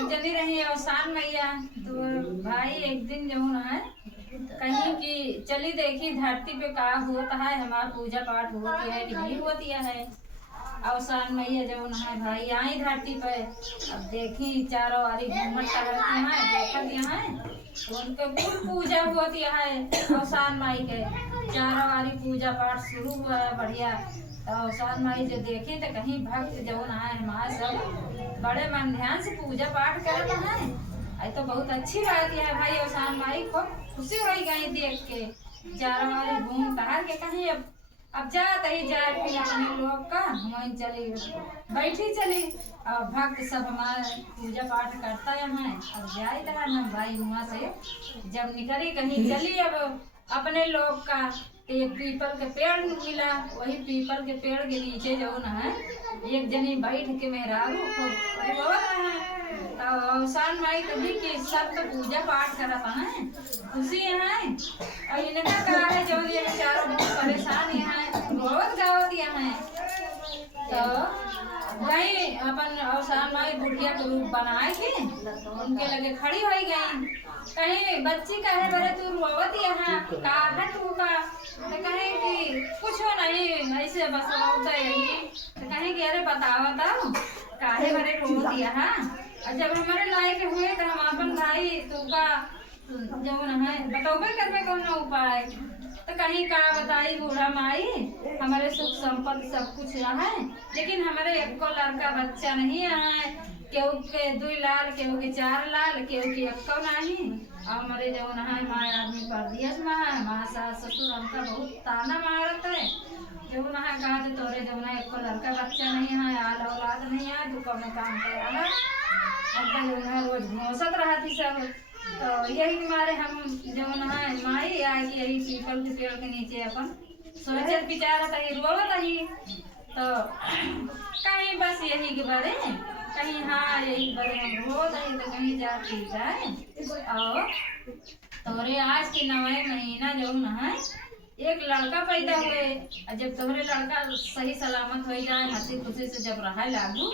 एक जनी रही अवसान मैया, तो भाई एक दिन जो है कहीं की चली देखी धरती पे का होता है, हमारा पूजा पाठ होती है कि नहीं होती है। अवसान मैया जो है भाई आई धरती पे, अब देखी चारों वाली घूमट टहलती हैं, देखती हैं तो उनके कुल पूजा होती है अवसान माई के। चारों वाली पूजा पाठ शुरू हुआ है बढ़िया। तो अवसान माई जो देखे तो कहीं भक्त जो है हमारे सब बड़े मन ध्यान से पूजा पाठ करते हैं। आई तो बहुत अच्छी बात है भाई, अवसान माई को खुशी हो गई देख के। चारों वाली घूम टहल के कहीं अब जाते ही जाए फिर अपने लोग का वहीं चली बैठी चली। अब भक्त सब हमारे पूजा पाठ करता है। अब जाए रहा ना भाई वहाँ से जब निकली कहीं चली अब अपने लोग का, तो एक पीपल के पेड़ मिला। वही पीपल के पेड़ के नीचे जो है एक जनी बैठ के मेहरारू को अवसान माई कभी की सब तो पूजा पाठ करत है, खुशी है। और इनका कहा है जो ये बेचारा बहुत परेशान है, रोवत गावत है। तो गई अपन अवसान माई बुढ़िया के रूप बनाए के उनके लगे खड़ी हो गई। कहीं बच्ची कहे बरे तू रोवत यहाँ का है तू का, तो कहे कि कुछ नहीं ऐसे बस रोता यही। तो कहे कि अरे बताओ काहे बरे रोवत यहाँ, और जब हमारे लायक हुए तो हम अपन भाई तू का जो है बतौबे करने कौन उपाय। तो कहीं का बताई बूढ़ा माई हमारे सुख संपत्ति सब कुछ है, लेकिन हमारे एक को लड़का बच्चा नहीं है। केहू के 2 लाल, केहू के 4 लाल, केहू के एक को नहीं। और हमारे जो है माँ आदमी परदेश में है, माँ सास ससुर हमका बहुत ताना मारत है। जो ना कहा तो तोरे जो ना एक को लड़का बच्चा नहीं है, आल औलाद नहीं है, तू कौन काम करे अब जो है रोज घोसत रहती सब। तो यही मारे हम जो है माई आए कि यही पीपल के पेड़ के नीचे अपन सोचत विचारत ही रोवत ही। तो कहीं बस यही के बारे कहीं हाँ यही बारे हम रोज ही तो कहीं जाती जाए। और तोरे आज के 9वें महीना जो है एक लड़का पैदा हुए। जब तोहरे लड़का सही सलामत हो जाए हंसी खुशी से जब रहा लागू,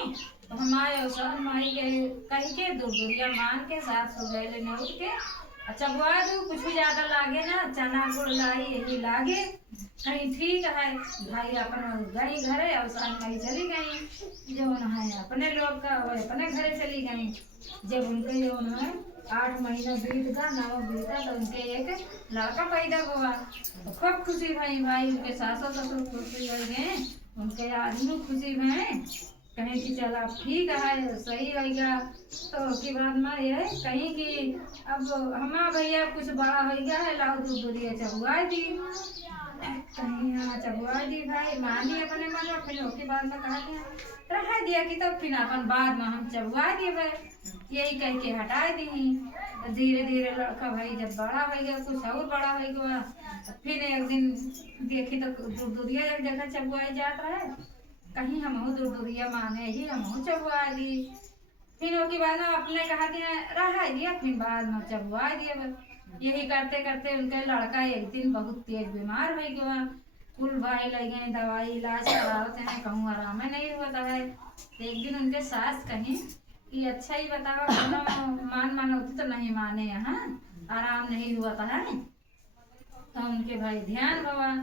तो हमारे अवसान माई के कहीं के दुर्दुरिया मान के साथ सो गए ने उठ के। अच्छा बुआ दू कुछ भी ज्यादा लागे ना, चना गुड़ लाई यही लागे कहीं ठीक है। भाई अपन गई घरे अवसान माई चली गई जो है अपने लोग का वो अपने घरे चली गई। जब उनके जो है 8 महीना बीत का 9 बीता तो उनके एक लड़का पैदा हुआ। तो खूब खुशी भाई भाई उनके सासू ससुर खुशी हो गए, उनके आदमी खुशी भय कहीं कि चला ठीक है सही होगा। तो की बात में ये कहीं कि अब हमारा भैया कुछ बड़ा हो गया है, लाओ दूध दूरिया चबुआ दी कहीं हाँ चबुआ दी भाई मान ली अपने मन में। फिर उसके बाद में कहा रहा दिया कि तो फिर अपन बाद में हम चबुआ दिए यही कह के हटा दी। धीरे धीरे लड़का भाई जब बड़ा हो गया कुछ और बड़ा हो गया, फिर एक दिन देखी तो दूधिया एक जगह चबुआई जात रहे, कहीं हम दूधिया माने ही हम चबुआ दी। फिर उसके बाद में अपने कहा दिया रहा दिया, फिर बाद में चबुआ दिया। यही करते करते उनके लड़का एक दिन बहुत तेज बीमार हो गया। कुल भाई लगे दवाई इलाज कराते हैं, कहूँ आराम नहीं होता है। एक दिन उनके सास कहीं कि अच्छा ही बतावा मान होती तो नहीं माने यहाँ आराम नहीं हुआ था। तो उनके भाई ध्यान हुआ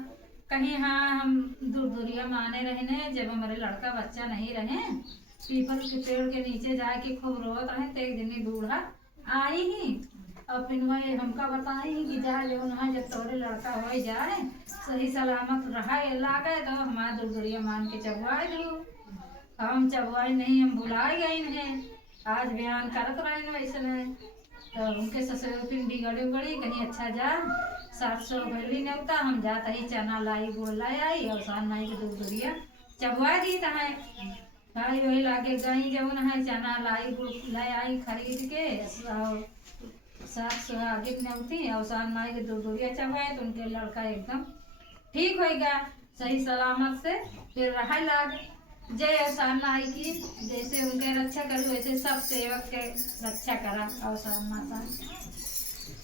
कहीं हाँ हम दूरिया माने रहने जब हमारे लड़का बच्चा नहीं रहे पीपल के पेड़ के नीचे जाके खूब रोत रहे। तो एक दिन बूढ़ा आई ही और फिर वही हमका बताई कि जा जो ना जब तोरे लड़का हो जाए सही सलामत रहा लागे तो हमारा दूरिया मान के चबुआ दू। हम चबुआई नहीं हम बुलाए गए इन्हें आज बयान करत रहे वैसे में। तो उनके ससुर फिर बिगड़े उगड़ी कहीं अच्छा जा 700 भैली नौता हम जाता ही चना लाई गुड़ लाई आई अवसान माई के दूध दुरिया चबुआ दी है भाई वही लागे गई जब है चना लाई गुड़ लाई आई खरीद के 700 आगे नौती अवसान माई के दूध दुरिया चबुआए। तो उनके लड़का एकदम ठीक हो गया सही सलामत से फिर रहा लाग। जय अवसान माई की, जैसे उनके रक्षा करो वैसे सब सेवक के रक्षा करा अवसान माता।